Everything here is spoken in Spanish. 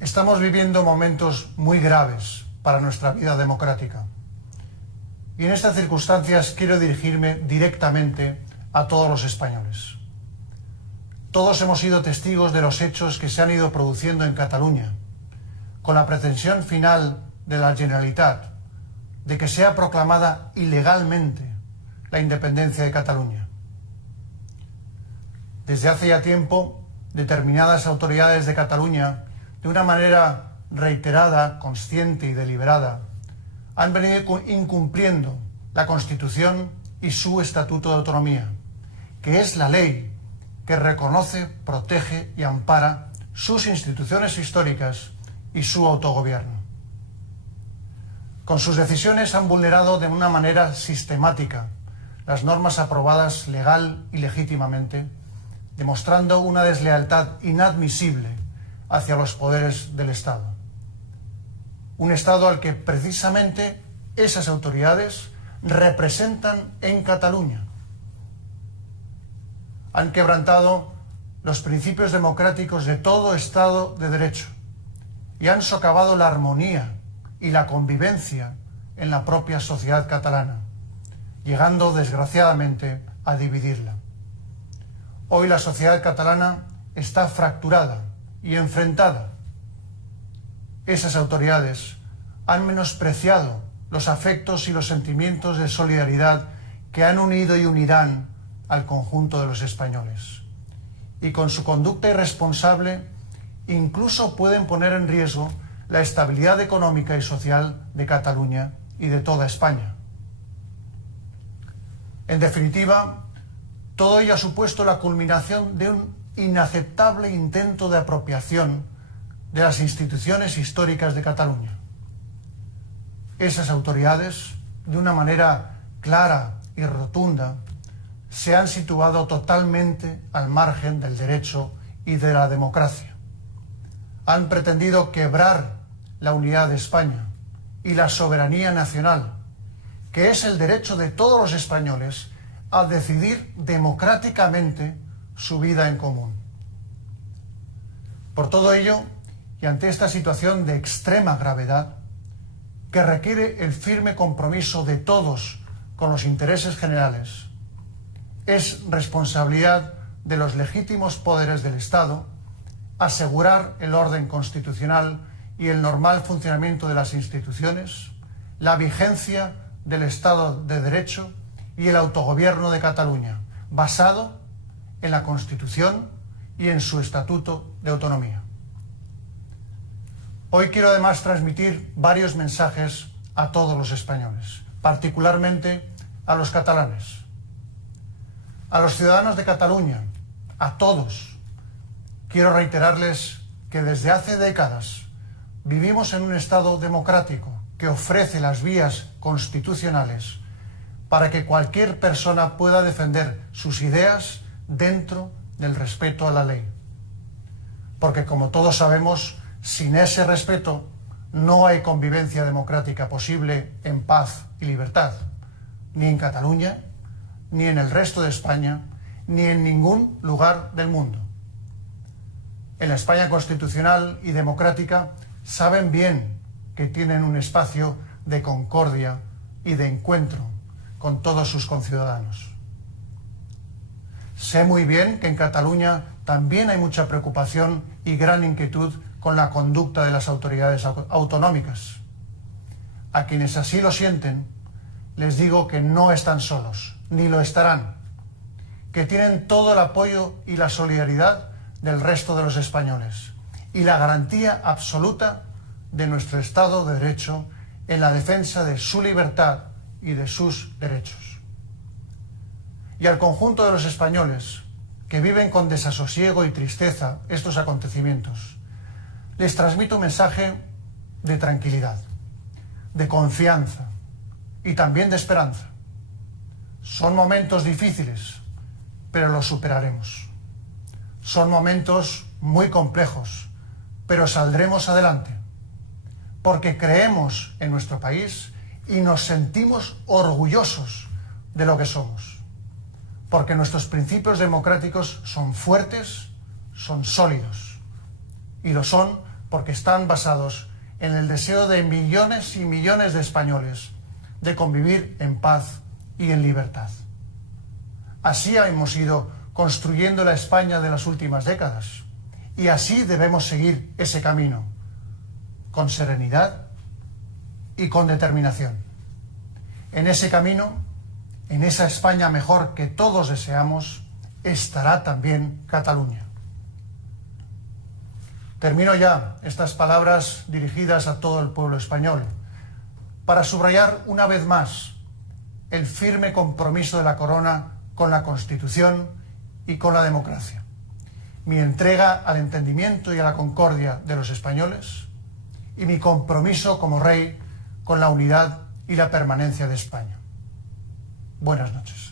Estamos viviendo momentos muy graves para nuestra vida democrática. Y en estas circunstancias quiero dirigirme directamente a todos los españoles. Todos hemos sido testigos de los hechos que se han ido produciendo en Cataluña, con la pretensión final de la Generalitat de que sea proclamada ilegalmente la independencia de Cataluña. Desde hace ya tiempo, determinadas autoridades de Cataluña, de una manera reiterada, consciente y deliberada, han venido incumpliendo la Constitución y su Estatuto de Autonomía, que es la ley que reconoce, protege y ampara sus instituciones históricas y su autogobierno. Con sus decisiones han vulnerado de una manera sistemática las normas aprobadas legal y legítimamente, demostrando una deslealtad inadmisible hacia los poderes del Estado. Un Estado al que precisamente esas autoridades representan en Cataluña. Han quebrantado los principios democráticos de todo Estado de Derecho y han socavado la armonía y la convivencia en la propia sociedad catalana, llegando desgraciadamente a dividirla. Hoy la sociedad catalana está fracturada y enfrentada. Esas autoridades han menospreciado los afectos y los sentimientos de solidaridad que han unido y unirán al conjunto de los españoles. Y con su conducta irresponsable incluso pueden poner en riesgo la estabilidad económica y social de Cataluña y de toda España. En definitiva, todo ello ha supuesto la culminación de un inaceptable intento de apropiación de las instituciones históricas de Cataluña. Esas autoridades, de una manera clara y rotunda, se han situado totalmente al margen del derecho y de la democracia. Han pretendido quebrar la unidad de España y la soberanía nacional, que es el derecho de todos los españoles a decidir democráticamente su vida en común. Por todo ello, y ante esta situación de extrema gravedad, que requiere el firme compromiso de todos con los intereses generales, es responsabilidad de los legítimos poderes del Estado asegurar el orden constitucional y el normal funcionamiento de las instituciones, la vigencia del Estado de Derecho y el autogobierno de Cataluña, basado en la Constitución y en su Estatuto de Autonomía. Hoy quiero además transmitir varios mensajes a todos los españoles, particularmente a los catalanes. A los ciudadanos de Cataluña, a todos, quiero reiterarles que desde hace décadas vivimos en un Estado democrático que ofrece las vías constitucionales para que cualquier persona pueda defender sus ideas dentro del respeto a la ley. Porque, como todos sabemos, sin ese respeto no hay convivencia democrática posible en paz y libertad, ni en Cataluña, ni en el resto de España, ni en ningún lugar del mundo. En la España constitucional y democrática saben bien que tienen un espacio de concordia y de encuentro con todos sus conciudadanos. Sé muy bien que en Cataluña también hay mucha preocupación y gran inquietud con la conducta de las autoridades autonómicas. A quienes así lo sienten, les digo que no están solos, ni lo estarán, que tienen todo el apoyo y la solidaridad del resto de los españoles y la garantía absoluta de nuestro Estado de Derecho en la defensa de su libertad y de sus derechos. Y al conjunto de los españoles que viven con desasosiego y tristeza estos acontecimientos, les transmito un mensaje de tranquilidad, de confianza y también de esperanza. Son momentos difíciles, pero los superaremos. Son momentos muy complejos, pero saldremos adelante, porque creemos en nuestro país y nos sentimos orgullosos de lo que somos, porque nuestros principios democráticos son fuertes, son sólidos, y lo son porque están basados en el deseo de millones y millones de españoles de convivir en paz y en libertad. Así hemos ido construyendo la España de las últimas décadas y así debemos seguir ese camino, con serenidad y con determinación. En ese camino, en esa España mejor que todos deseamos, estará también Cataluña. Termino ya estas palabras dirigidas a todo el pueblo español para subrayar una vez más el firme compromiso de la Corona con la Constitución y con la democracia, mi entrega al entendimiento y a la concordia de los españoles y mi compromiso como rey con la unidad y la permanencia de España. Buenas noches.